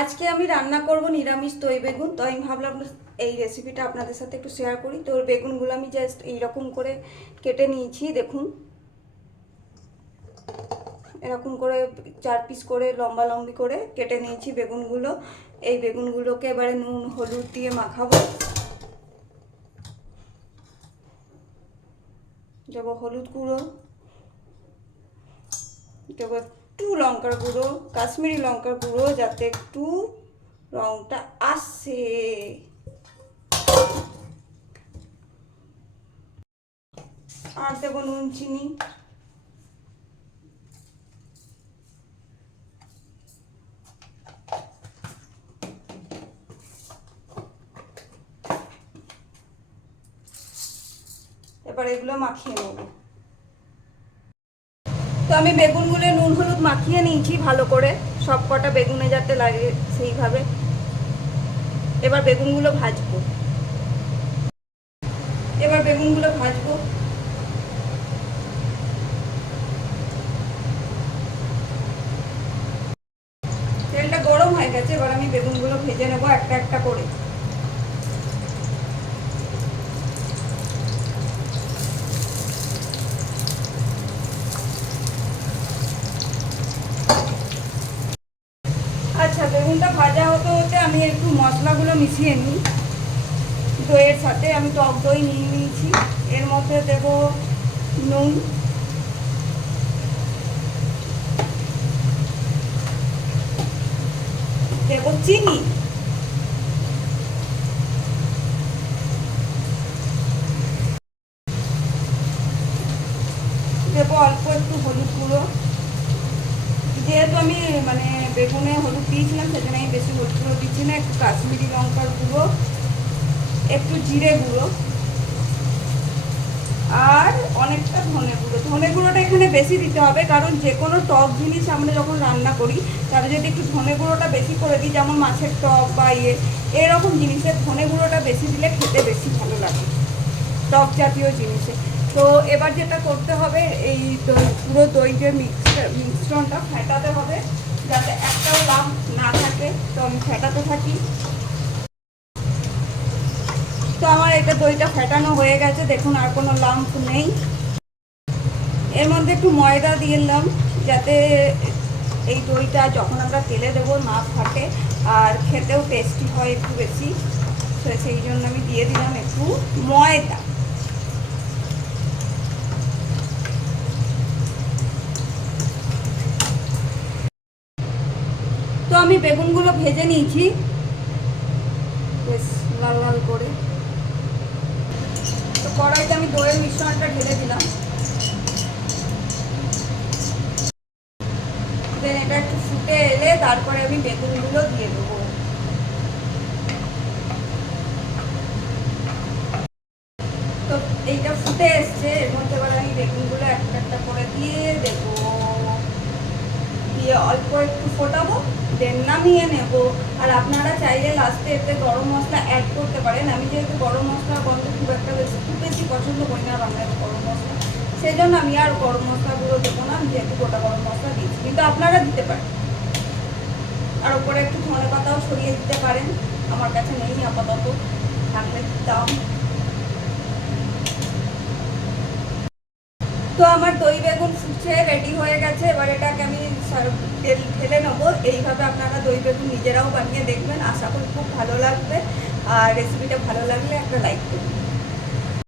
আজকে আমি রান্না করব নিরামিষ দই বেগুন। তো আমি ভাবলাম এই রেসিপিটা আপনাদের সাথে একটু শেয়ার করি। তো বেগুনগুলো আমি জাস্ট এইরকম করে কেটে নিয়েছি, দেখুন। এরকম করে চার পিস করে লম্বা লম্বি করে কেটে নিয়েছি বেগুনগুলো। এই বেগুনগুলোকে এবারে নুন, হলুদ দিয়ে মাখাবো। দেবো হলুদ গুঁড়ো। দেবো একটু লঙ্কার গুঁড়ো, কাশ্মীরি লঙ্কার গুঁড়ো যাতে একটু রঙটা আসে। আর দেবো নুন, চিনি। এবার এগুলো মাখিয়ে নেব। তো আমি বেগুনগুলো নুন হলুদ মাখিয়ে নিয়েছি ভালো করে। সব কটা বেগুনে যাতে লাগে সেইভাবে। এবার বেগুনগুলো ভাজবো। এবার বেগুনগুলো ভাজবো। তেলটা গরম হয়ে গেছে, এবার আমি বেগুনগুলো ভেজে নেব একটা একটা করে। আচ্ছা বেগুনটা ভাজা হতে হতে আমি একটু মশলাগুলো মিশিয়ে নিই। দইয়ের সাথে আমি টক দই নিয়ে নিয়েছি। এর মধ্যে দেব নুন। দেব চিনি দেবো অল্প একটু হলুদ গুঁড়ো যেহেতু আমি মানে বেগুনে হলুদ দিয়েছিলাম, সেজন্য আমি বেশি হলুদ গুঁড়ো দিচ্ছি না, একটু কাশ্মীরি লঙ্কার গুঁড়ো, একটু জিরে গুঁড়ো, আর অনেকটা ধনে গুঁড়ো। ধনে গুঁড়োটা এখানে বেশি দিতে হবে, কারণ যে কোনো টক জিনিস আমরা যখন রান্না করি তাহলে যদি একটু ধনে গুঁড়োটা বেশি করে দিই, যেমন মাছের টক বা ইয়ে এরকম জিনিসের ধনে গুঁড়োটা বেশি দিলে খেতে বেশি ভালো লাগে, টক জাতীয় জিনিসে। তো এবার যেটা করতে হবে, এই পুরো দই যে মিক্সচার মিশ্রণটা ফেটাতে হবে, যাতে একটাও লাম না থাকে। তো আমি ফেটাতে থাকি। তো আমার এটা দইটা ফেটানো হয়ে গেছে। দেখুন, আর কোনো লাম্প নেই। এর মধ্যে একটু ময়দা দিলাম, যাতে এই দইটা যখন আমরা তেলে দেবো না ফাটে আর খেতেও টেস্টি হয় একটু বেশি। তো সেই জন্য আমি দিয়ে দিলাম একটু ময়দা। আমি বেগুনগুলো ভেজে নিয়েছি। বেশ, লাল লাল করে। তো কড়াইতে আমি দইয়ের মিশ্রণটা ঢেলে দিলাম। দেন এটা একটু ফুটে এলে তারপরে আমি বেগুনগুলো দিয়ে দেবো। তো এইটা ফুটে এসছে, এর মধ্যে এবার আমি বেগুনগুলো একটা একটা করে দিয়ে দেবো। দিয়ে অল্প একটু ফোটাবো দেন নামিয়ে নেব। আর আপনারা চাইলে লাস্টে এতে গরম মশলা অ্যাড করতে পারেন। আমি যেহেতু গরম মশলা গন্ধ খুব একটা বেশি খুব বেশি পছন্দ করি না বাংলার গরম মশলা। সেই জন্য আমি আর গরম মশলাগুলো দেবো না, আমি যেহেতু গোটা গরম মশলা দিচ্ছি কিন্তু আপনারা দিতে পারেন। আর ওপরে একটু ধনে পাতাও ছড়িয়ে দিতে পারেন। আমার কাছে নেই আপাতত। থাকলে দিতাম তো আমার দই বেগুন ফুটছে রেডি হয়ে গেছে। এবার এটাকে আমি তেল ঢেলে নেব। এইভাবে আপনারা দই বেগুন নিজেরাও বানিয়ে দেখবেন। আশা করি খুব ভালো লাগবে। আর রেসিপিটা ভালো লাগলে একটা লাইক করবেন।